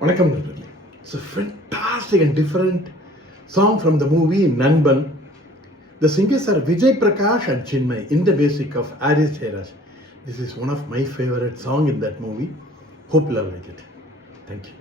வணக்கம் நண்பர்களே. It's a fantastic and different song from the movie Nanban. The singers are Vijay Prakash and Chinmay in the basic of Aris Jayaraj. This is one of my favorite song in that movie. Hope you like it. Thank you.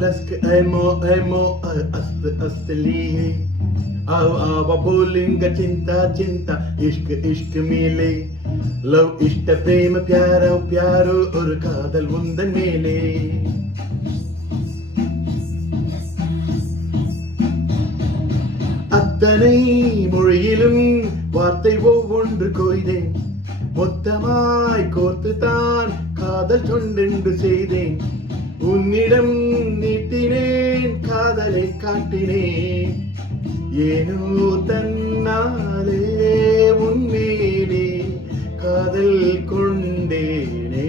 लस्क एमो एमो अस्त अस्त लिए आव आव bowling चिंता चिंता इश्क इश्क मिले लव इष्ट प्रेम प्यारो प्यारो और कादल उंदन मेले அத்தனை மொழியிலும் வார்த்தை ஒவ்வொன்று கொய்தேன் மொத்தமாய் கோர்த்து தான் காதல் சொண்டென்று செய்தேன் உன்னிடம் நீட்டினேன் காதலை காட்டினேன் ஏனோ தன்னாலே உன்மேலே காதல் கொண்டேனே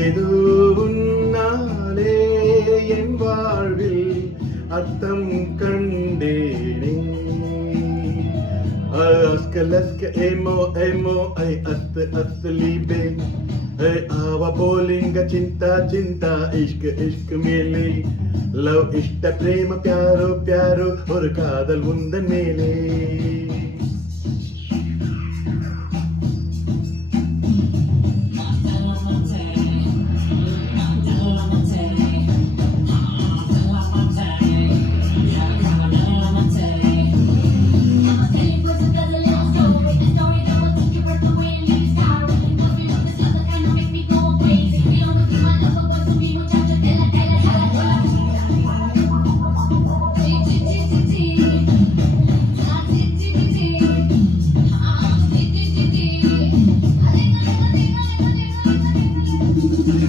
ஏதோ உன்னாலே என் வாழ்வில் அர்த்தம் கண்டேனே அஸ்க லஸ்க ஏமோ ஏமோ ஐ அஸ்த அஸ்த லீபே आवा बोलिंग चिंता चिंता इश्क इश्क मेले लव इष्ट प्रेम प्यारो प्यारो और कादल उंदन मेले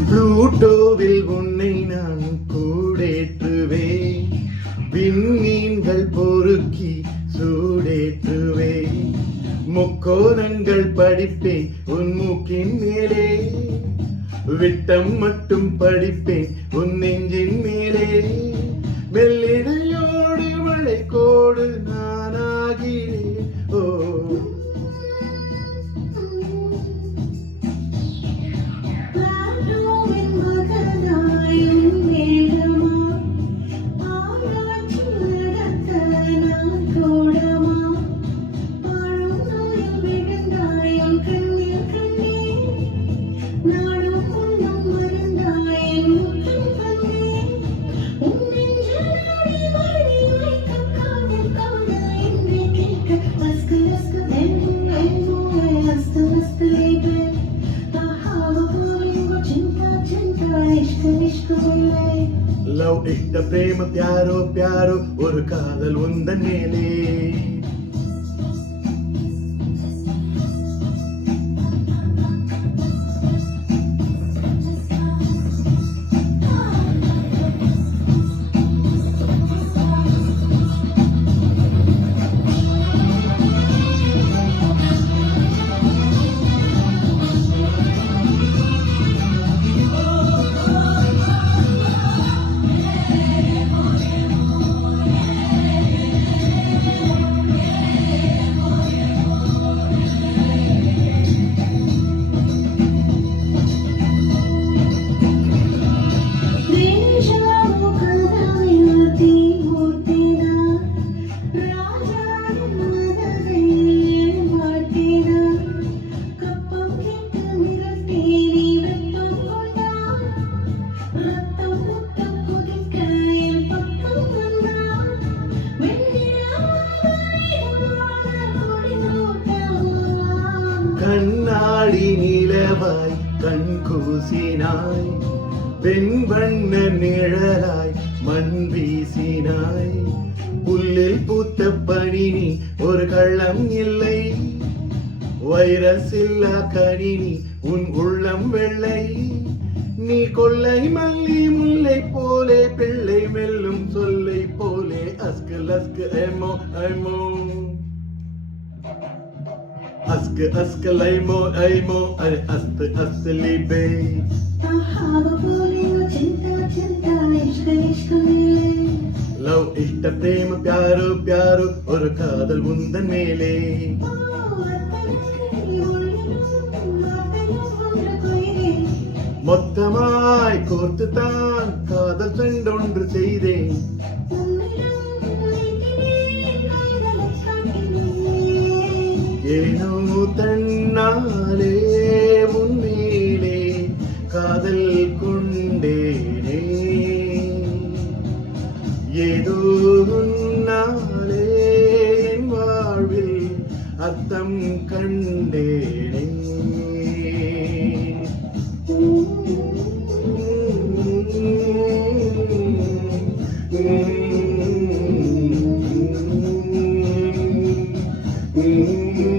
ப்ளூட்டோவில் உன்னை நான் கூடேற்றுவேன் விண்மீன்கள் பொறுக்கி சூடேற்றுவேன் முக்கோணங்கள் படிப்பேன் உன் மூக்கின் மேலே விட்டம் மட்டும் படிப்பேன் உன் நெஞ்சின் மேலே வெள்ளிடையோடு மழை கோடு நானாகிறேன் ஓ लव इष्ट प्रेम प्यारो प्यारो और कादल उंदन मेले கண்ணாடி நிலவாய் கண் கூசினாய் வெண்வண்ண நிழலாய் மண் வீசினாய் புல்லில் பூத்த தொட்ட பணினி ஒரு கள்ளம் இல்லை, வைரஸ் இல்லா கணினி உன் உள்ளம் வெள்ளை. நீ கொள்ளை மல்லி முல்லை போலே பிள்ளை வெல்லும் சொல்லை போலே அஸ்கு லஸ்கு ஐமோ ஐமோ அஸ்கு அஸ்கு லைமோ ஐமோ அरे அஸ்து அஸ்லி பே லவ் இஷ்ட பிரேம प्यारो प्यारो ஒரு காதல் உந்தன் மேலே. மொத்தமாய் கோர்த்து தான் காதல் சென்றொன்று செய்தேன். ஏனோ தன்னாலே உன்மேலே காதல் கொண்டேனே, ஏதோ உன்னாலே என் வாழ்வில் அர்த்தம் கண்டேனே. Mm-hmm.